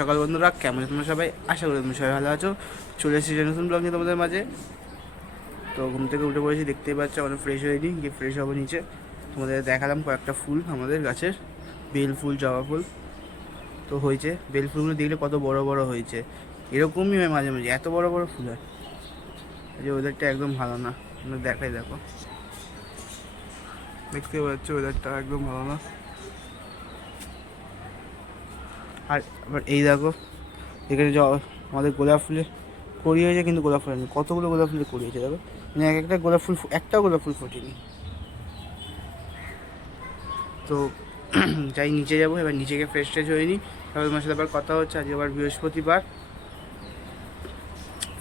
সকাল বন্ধুরা, কেমন আছো তোমরা সবাই? আশা করি তুমি সবাই ভালো আছো। চলে এসেছি নতুন ব্লগ নিয়ে তোমাদের মাঝে। তো ঘুম থেকে উঠে পড়েছি, দেখতেই পাচ্ছ অনেক ফ্রেশ হয়ে নিই, গিয়ে ফ্রেশ হবো নিচে। তোমাদের দেখালাম কয়েকটা ফুল আমাদের গাছের, বেল ফুল, জবা ফুল। তো হয়েছে, বেল ফুলগুলো দেখলে কত বড় বড় হয়েছে। এরকমই হয় মাঝে মাঝে, এত বড় বড় ফুল হয়। যে ওয়েদারটা একদম ভালো না, দেখাই দেখো, দেখতে পাচ্ছ ওয়েদারটা একদম ভালো না। আর আবার এই দেখো, এখানে আমাদের গোলাপ ফুলে কড়ি হয়েছে, কিন্তু গোলাপ ফুল নেই। কতগুলো গোলাপ ফুলে কড়ি হয়েছে দেখো, মানে এক একটা গোলাপ ফুল, একটাও গোলাপ ফুল ফোটেনি। তো যাই নিচে যাবো, এবার নিচে গিয়ে ফ্রেশ ট্রেশ হয়ে নিই। তারপর তোমার সাথে আবার কথা হচ্ছে। আজকে আবার বৃহস্পতিবার,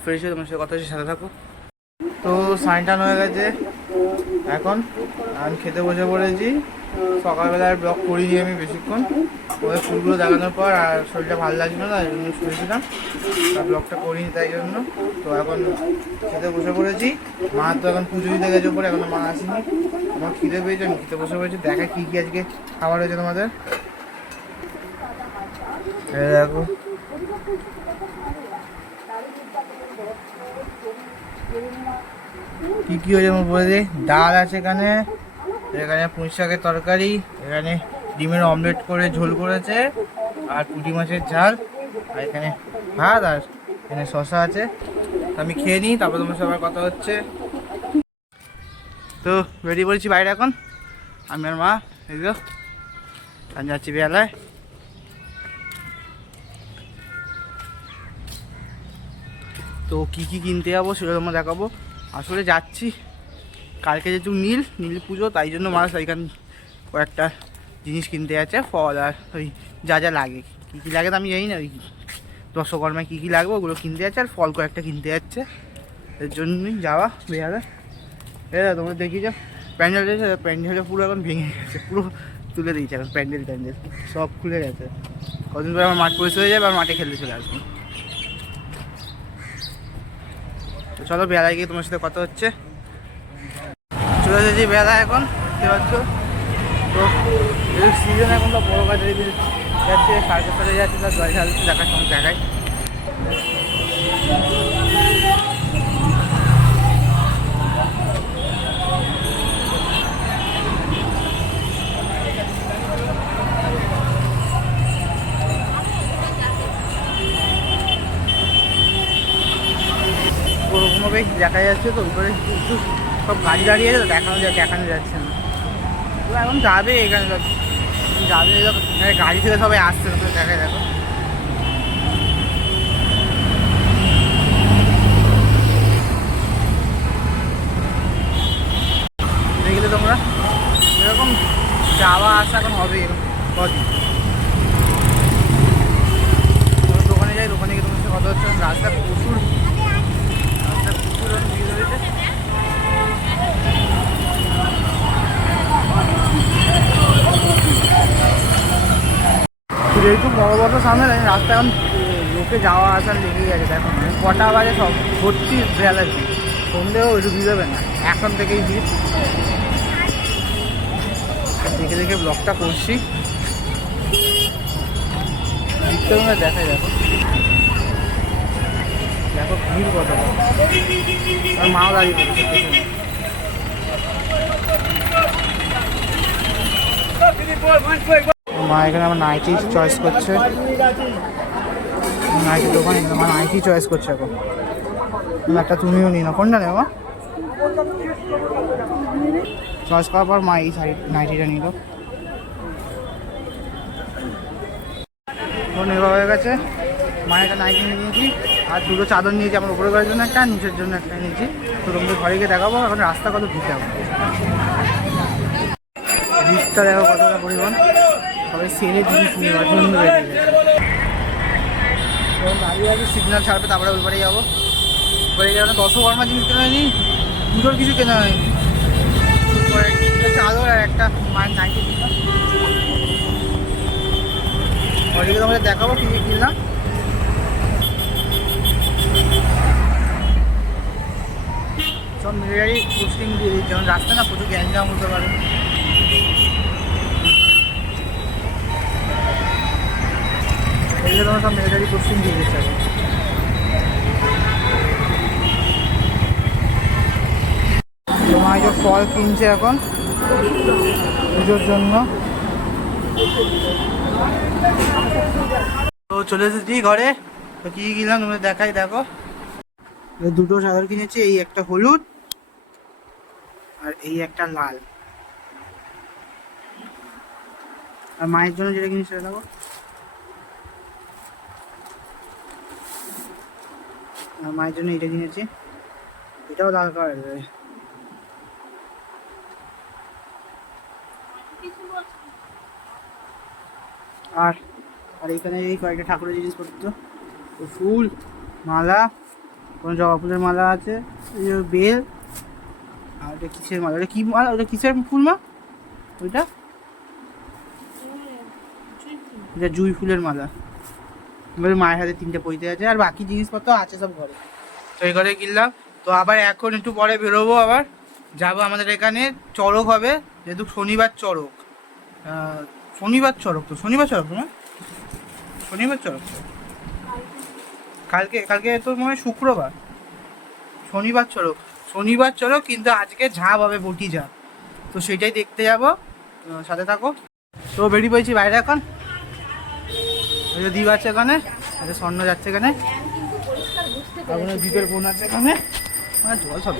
ফ্রেশ হয়ে তোমার সাথে কথা হচ্ছে, সাথে থাকো। তো স্নান টান হয়ে গেছে, এখন আমি খেতে বসে পড়েছি। সকালবেলায় ব্লগ করিনি আমি বেশিক্ষণ, ওই ফুলগুলো দেখানোর পর আর শরীরটা ভালো লাগছিল না, এই জন্য শুয়েছিলাম, আর ব্লগটা করিনি তাই জন্য। তো এখন খেতে বসে পড়েছি। মা তো এখন পুজো দিতে গেছে উপরে, এখনো মা আসেনি। আমার খিদে পেয়েছে, আমি খেতে বসে পড়েছি। দেখা কী কী আজকে খাবার হয়েছে তোমাদের, দেখো। কী কী হয়েছে আমার বলে দিই। ডাল আছে এখানে, এখানে পুঁই শাকের তরকারি, এখানে ডিমের অমলেট করে ঝোল করেছে, আর পুঁটি মাছের ঝাল, আর এখানে ভাত, আর এখানে শশা আছে। আমি খেয়ে নিই, তারপর তোমার সবার কথা হচ্ছে। তো বেরিয়ে পড়েছি বাইরে এখন, আমি আর মা। এগুলো আমি যাচ্ছি বেলায়। তো কী কী কিনতে যাবো সেটা তোমরা দেখাবো। আসলে যাচ্ছি কালকে যেহেতু নীল পুজো, তাই জন্য মানুষ এখানে কয়েকটা জিনিস কিনতে যাচ্ছে, ফল আর ওই যা যা লাগে। কী কী লাগে তো আমি জানি না, ওই দশকর্মায় কী কী লাগবে ওগুলো কিনতে যাচ্ছে, আর ফল কয়েকটা কিনতে যাচ্ছে। এর জন্যই যাওয়া বেহারে। তোমরা দেখি যা প্যান্ডেল রয়েছে, প্যান্ডেলটা পুরো এখন ভেঙে গেছে, পুরো তুলে দিয়েছে এখন প্যান্ডেল সব খুলে গেছে। কদিন পরে আমার মাঠ পরিষ্কার হয়ে যাবে, আর মাঠে খেলতে চলে আসবো। তো চলো বেলায় গিয়ে তোমার সাথে কথা হচ্ছে। চলে এসেছি বেলা এখন, দেখতে পাচ্ছ। তো এই সিজন এখন তো বড়ো গাছ যাচ্ছে, সার্কের সাথে যাচ্ছে, তার জল ঢালছে, দেখার সময় দেখায়। ওরকমভাবে দেখা যাচ্ছে, তো উপরে একটু সব গাড়ি দাঁড়িয়ে আছে, তো দেখানো যাচ্ছে না। তো এখন যাবে, এখানে যাবে, গাড়ি থেকে সবাই আসছে, তো দেখা দেখো। দেখলে তোমরা এরকম যাওয়া আসা এখন হবে কদিন। দোকানে যাই, দোকানে গিয়ে তোমার সাথে কথা হচ্ছে। রাস্তা প্রচুর ভিড় হয়েছে। যেহেতু বড় বড় সামনে রাস্তা, এখন লোকে যাওয়া আসা লেগে গেছে। দেখো কটা বাজে, সব ভর্তি বেলার ভিড়। সন্ধ্যেও একটু ভিড় হবে না, এখন থেকেই ভিড়। দেখে দেখে ব্লগটা করছি, তোমরা দেখাই দেখো, দেখো ভিড় কতটা। আর মাও দাঁড়িয়ে পড়েছে পেছনে। মা এখানে আমার নাইটি চয়েস করছে, নাইটি দোকানে আমার নাইটি চয়েস করছে এখন। একটা তুমিও নি না, কোনটা নেবো? চয়েস করার পর মা এই নাইটিটা নিল। তো নেওয়া হয়ে গেছে, মায়ের একটা নাইটি নিয়ে নিয়েছি, আর দুটো চাদর নিয়েছি। আমার উপরে ঘরের জন্য একটা, নিচের জন্য একটা নিয়েছি। তো তোমাদের ঘরে গিয়ে দেখাবো। এখন রাস্তা কত ভিড়, হবে ভিড়টা দেখো কতটা পরিমাণ, সবাই সেলে জিনিস নেওয়ার জন্য বেরিয়ে গেছে। দাঁড়িয়ে আগে সিগন্যাল ছাড়বে, তারপরে ওইবারে যাবো। ওইবারে যাবো, দশকর্মা জিনিস কেনা হয়নি, পুজোর কিছু কেনা হয়নি। চাদর আর একটা মায়ের নাইটি কিনলাম। ওইদিকে তোমাদের দেখাবো কী কী কিনলাম। সব মিলিটারি পোস্টিং দিয়ে দিচ্ছে, যেমন রাস্তা না প্রচুর গ্যাঞ্জাম হতে পারে। এগুলো তোমার সব মিলিটারি কোশ্চেন দিয়ে দিচ্ছে। তোমার যে ফল কিনছে এখন পুজোর জন্য। তো চলে এসেছি ঘরে। তো কী কিনলাম তোমরা দেখাই, দেখো দুটো চাদর কিনেছি, এই একটা হলুদ আর এই একটা লাল। আর মায়ের জন্য যেটা কিনেছি সেটা দেখো, আর মায়ের জন্য এটা কিনেছি, এটাও লাল কালারের। আর আর এখানে এই কয়েকটা ঠাকুরের জিনিসপত্র, ফুল মালা, কোনো জবা ফুলের মালা আছে, বেল, আর ওটা কিসের মালা, ওটা কী মালা, ওটা কিসের ফুল মা? ওইটা এটা জুঁই ফুলের মালা। এবার মায়ের হাতে 3টে পইতে আছে, আর বাকি জিনিসপত্র আছে সব ঘরে। তো এই ঘরে কিনলাম। তো আবার এখন একটু পরে বেরোবো, আবার যাবো আমাদের এখানে চড়ক হবে, যেহেতু শনিবার চড়ক। শনিবার চড়ক তো, শনিবার চড়ক না, শনিবার চড়ক কালকে, কালকে তো মনে হয় শুক্রবার, শনিবার চড়ক, শনিবার চড়ক। কিন্তু আজকে ঝাঁপ হবে, বটি ঝাঁপ, তো সেটাই দেখতে যাবো, সাথে থাকো। তো বেরিয়ে পড়েছি বাইরে এখন। ওই যে দ্বীপ আছে এখানে, স্বর্ণ যাচ্ছে এখানে, ওখানে দ্বীপের বোন আছে এখানে, মানে জল সব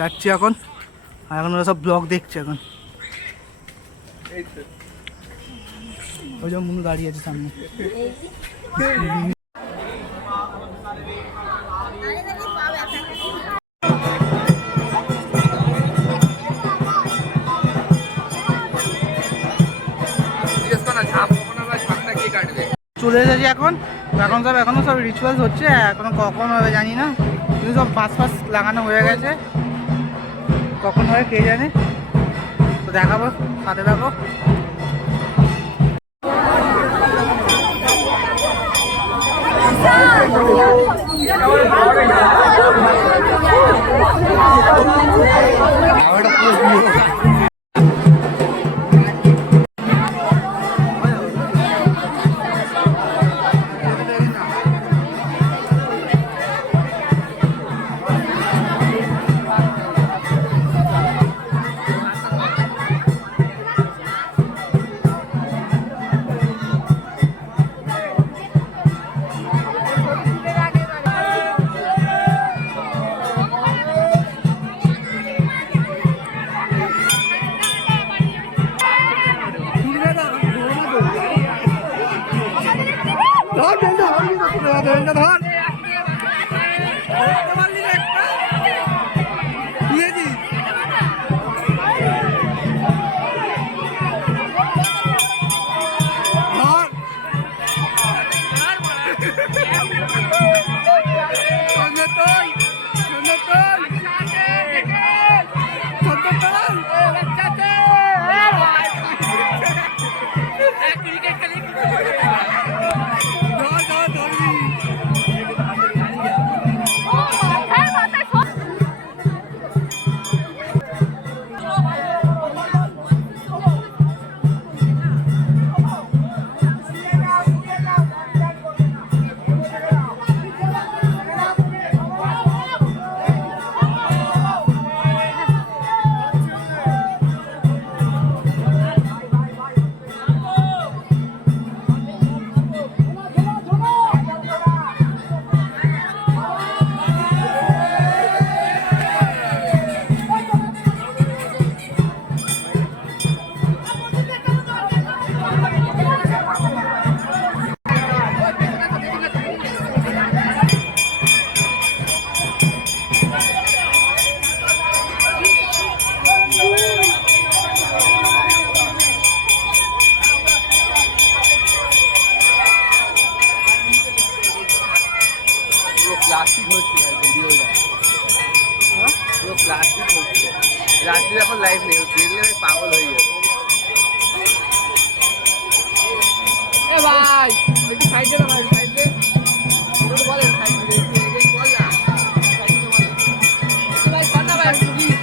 যাচ্ছি এখন। আর এখন ওরা সব ব্লগ দেখছে এখন। ওই যে মুনু দাঁড়িয়ে আছে সামনে। চলে এসেছি এখন। এখনো সব রিচুয়ালস হচ্ছে, এখনো কখন হবে জানি না, কিন্তু সব বাস ফাস লাগানো হয়ে গেছে, কখন হবে কে জানে। তো দেখাবো, সাথে থাকো। ক্লাসিক হচ্ছে ভিডিওটা, পুরো ক্লাসিক হচ্ছে। রাত্রি এখন লাইভ নেই, দেখলে আমি পাগল হয়ে যাবো। এ ভাই একটু সাইডে না, ভাই সাইডে বলেন, সাইডে বল না, ভাই কর না ভাই প্লিজ।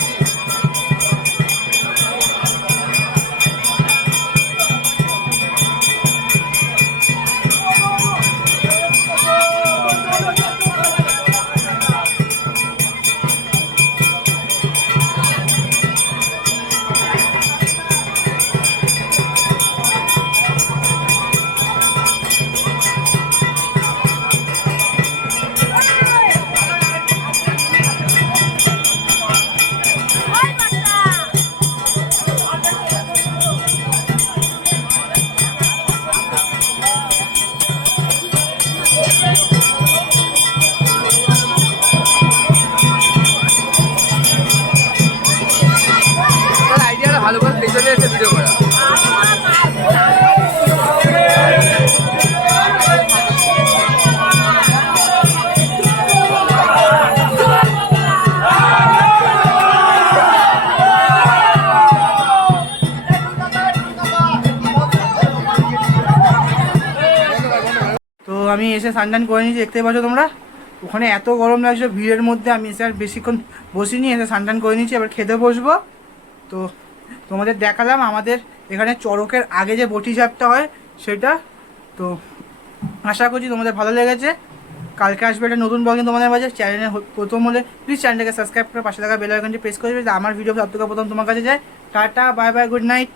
আমি এসে স্নান করে নিয়েছি, দেখতেই পাচ্ছ তোমরা। ওখানে এত গরম লাগছে ভিড়ের মধ্যে, আমি এসে আর বেশিক্ষণ বসিনি, এসে স্নান করে নিয়েছি, এবার খেতে বসবো। তো তোমাদের দেখালাম আমাদের এখানে চড়কের আগে যে বটি ঝাপটা হয় সেটা। তো আশা করছি তোমাদের ভালো লেগেছে। কালকে আসবে একটা নতুন ব্লগিং তোমাদের মাঝে। চ্যানেলে প্রথম হলে প্লিজ চ্যানেলটাকে সাবস্ক্রাইব করে পাশে থাকা বেল আইকনটি প্রেস করে দেবে, আমার ভিডিও সব থেকে প্রথম তোমার কাছে যায়। Tata, bye bye, good night.